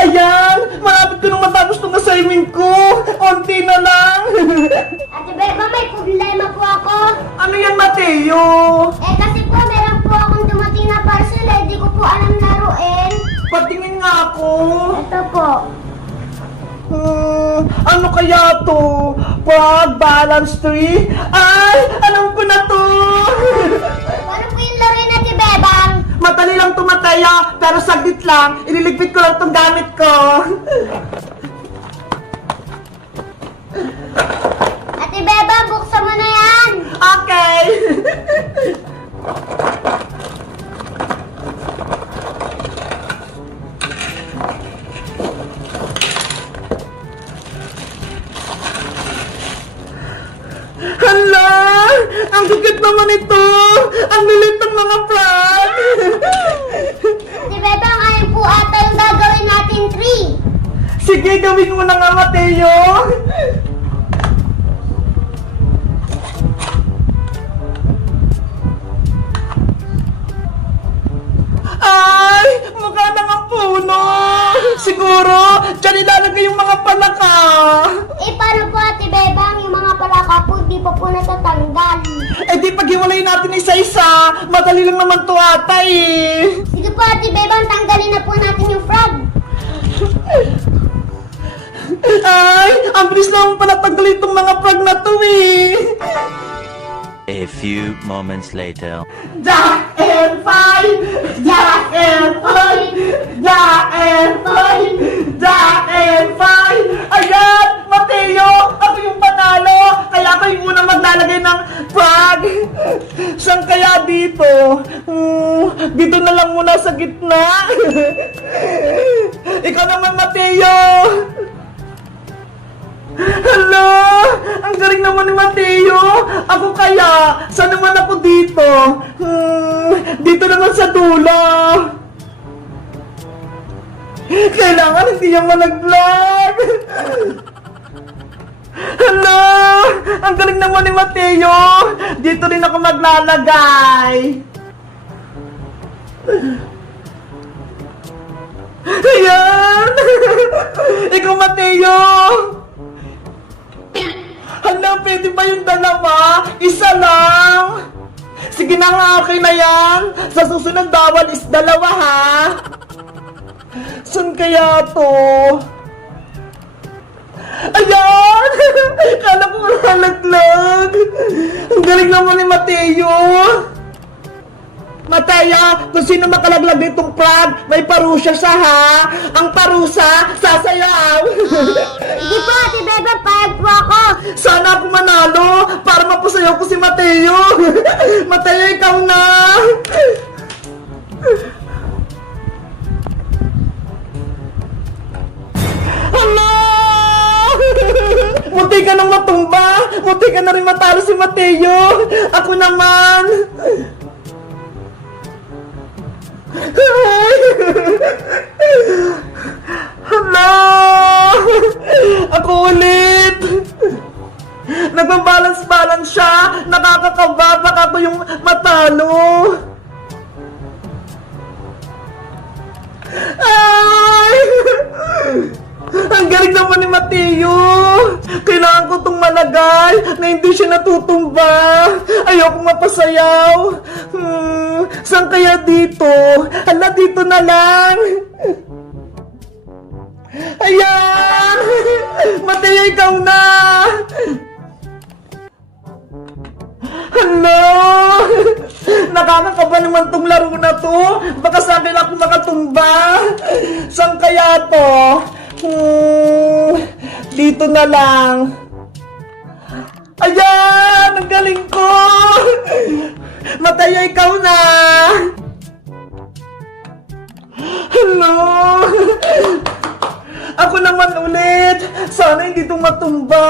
Ayan! Malapit ko nang matapos tong assignment ko! Onti na lang! Ate Beba, may problema po ako. Ano yan, Mateo? Kasi po, meron po akong dumating na parcel di ko po alam laruin. Patingin nga ako! Ito po. Ano kaya to? Pag balance tree? Ay! Alam ko na to! Ano po yung laruin, Ate Bebang? Madali lang to, Mateo, pero saglit lang. Ililigpit ko lang tong gamit ko. Ate Beba, buksan mo na yan. Okay! Hala! Ang gigit naman ito! Ang lilit ng mga plant! Ate Bebang, ayun po ata yung gagawin natin tree. Sige, gawin mo na nga, Mateo! Ay! Mukha na nga puno! Siguro, dyan ilalagay yung mga palaka! Paano po, Ate Bebang, yung mga palaka po, di pa po natatanggal. Di paghiwalayin natin isa-isa, madali lang naman to ata eh! Sige po, Ate Bebang, tanggalin na po natin yung frog. Ay! Ang bilis naman pala tanggalin itong mga frog na to eh! A few moments later. Jack and Five! Jack and Five! Jack and Five! Jack and Five! Ayan! Mateo! Ako yung panalo! Kaya ako yung unang maglalagay ng frog! Saan kaya dito? Dito na lang muna sa gitna! Ikaw naman, Mateo! Hala! Ang galing naman ni Mateo! Ako kaya? Saan naman ako dito? Dito naman sa dulo! Kailangan hindi niya malaglag! Hala! Ang galing naman ni Mateo! Dito rin ako maglalagay! Ayan! Ikaw, Mateo! Hala, pwede ba yung dalawa? Isa lang! Sige na nga, okay na yan! Sa susunod bawal is dalawa, ha? Saan kaya to? Ayan! Kala ko malalaglag! Ang galing naman ni Mateo! Mateo, kung sino makalaglag nitong frog, may parusa siya, ha? Ang parusa, sasayaw! Sige po, Ate Beba, payag po ako. Sana ako manalo para mapasayaw ko si Mateo. Mateo, ikaw na. Hala! Munti ka nang matumba. Munti ka na rin matalo si Mateo. Ako naman. Hala! Ako ulit! Nagbabalance-balance siya! Nakakakaba! Baka ako yung matalo! Ay! Ang galing naman ni Mateo! Kailangan ko itong malagay na hindi siya natutumba! Ayoko mapasayaw! Saan kaya dito? Hala, dito na lang! Ayan! Mateo, ikaw na! Hala! Nakakakaba naman tong laro na to! Baka sa akin ako makatumba! Saan kaya to? Dito na lang! Ayan! Ang galing ko! Mateo, ikaw na! Hello! Ako naman ulit! Sana hindi itong matumba!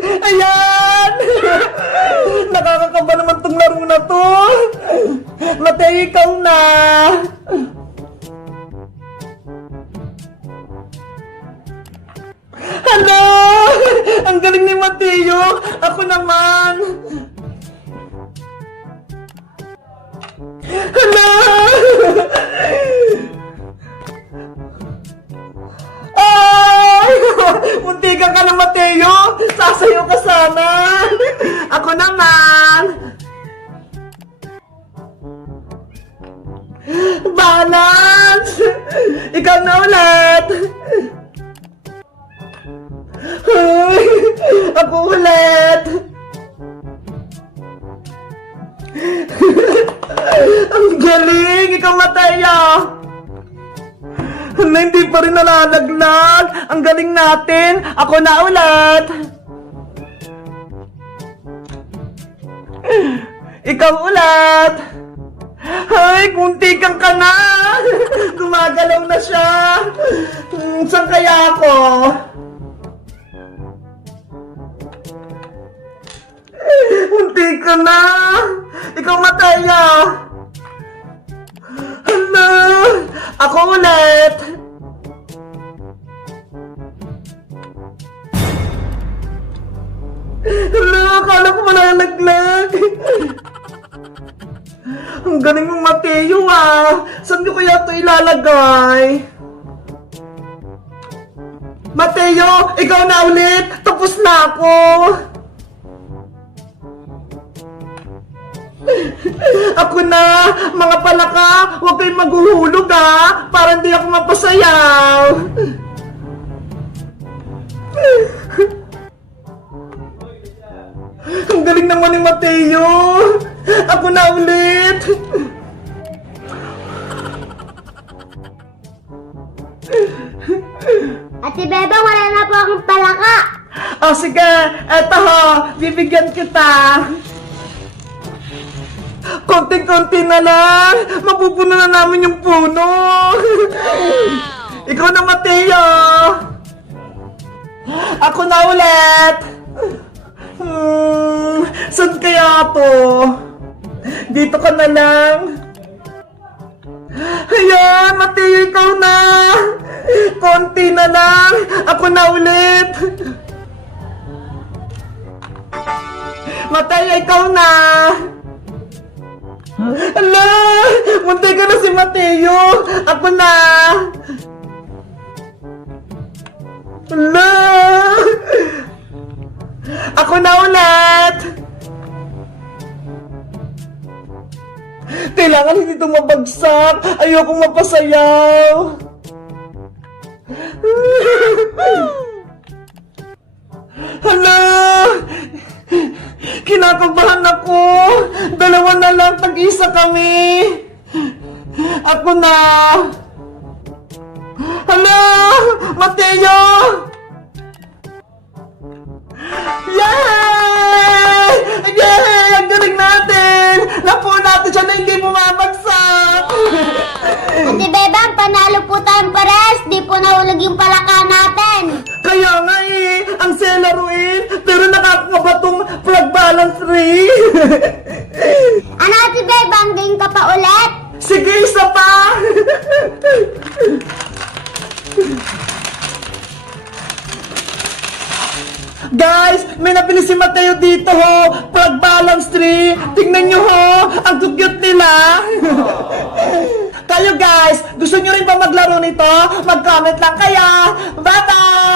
Ayan! Nakakakaba naman itong laro na to! Mateo, ikaw na! Hala! Ang galing ni Mateo! Ako naman! Hala! Balance! Ikaw na ulit! Ay, ako ulit! Ang galing! Ikaw, Mateo! Hala, hindi pa rin nalalaglag! Ang galing natin! Ako na ulit! Ikaw ulit! Ay, kunti kang ka na! Gumagalaw na siya! Saan kaya ako? Kunti ka na! Ikaw, Mataya! Hala! Ako ulit! Hala! Akala ko malalaglag! Ang galing mong Mateo ah! Saan ko kaya ito ilalagay? Mateo! Ikaw na ulit! Tapos na ako! Ako na! Mga palaka! Huwag kayong maghuhulog ah! Para hindi ako mapasayaw! Ang galing naman ni Mateo! Ako na ulit! Ate Bebang, wala na po akong palaka. O sige, eto ho, bibigyan kita. Konting-konti na lang, mapupuno na namin yung puno. Ikaw na, Mateo. Ako na ulit. Saan kaya to? Dito ka na lang. Ayan, Mateo, ikaw na. Konti na lang. Ako na ulit. Mateo, ikaw na. Ala, muntay ka na si Mateo. Ako na. Ala. Ako na ulit. Kailangan hindi ito mabagsak. Ayokong mapasayaw. Hala! Kinakabahan ako. Dalawa na lang, tag-isa kami. Ako na. Hala! Mateo! Yay! Yay! Ang galing natin! Napuo natin siya na hindi bumabagsak! Ate Bebang, panalo po tayong pares. Di po nahulog yung palaka natin. Kaya nga eh, ang selaruin, pero nakakaba tong plug balance ring. Ano, Ate Bebang, game ka pa ulit? Sige, isa pa! Guys, may napili si Mateo dito ho, plug balance tree. Tingnan nyo ho, ang cute nila. Kayo guys, gusto nyo rin ba maglaro nito? Mag-comment lang kaya. Bye-bye!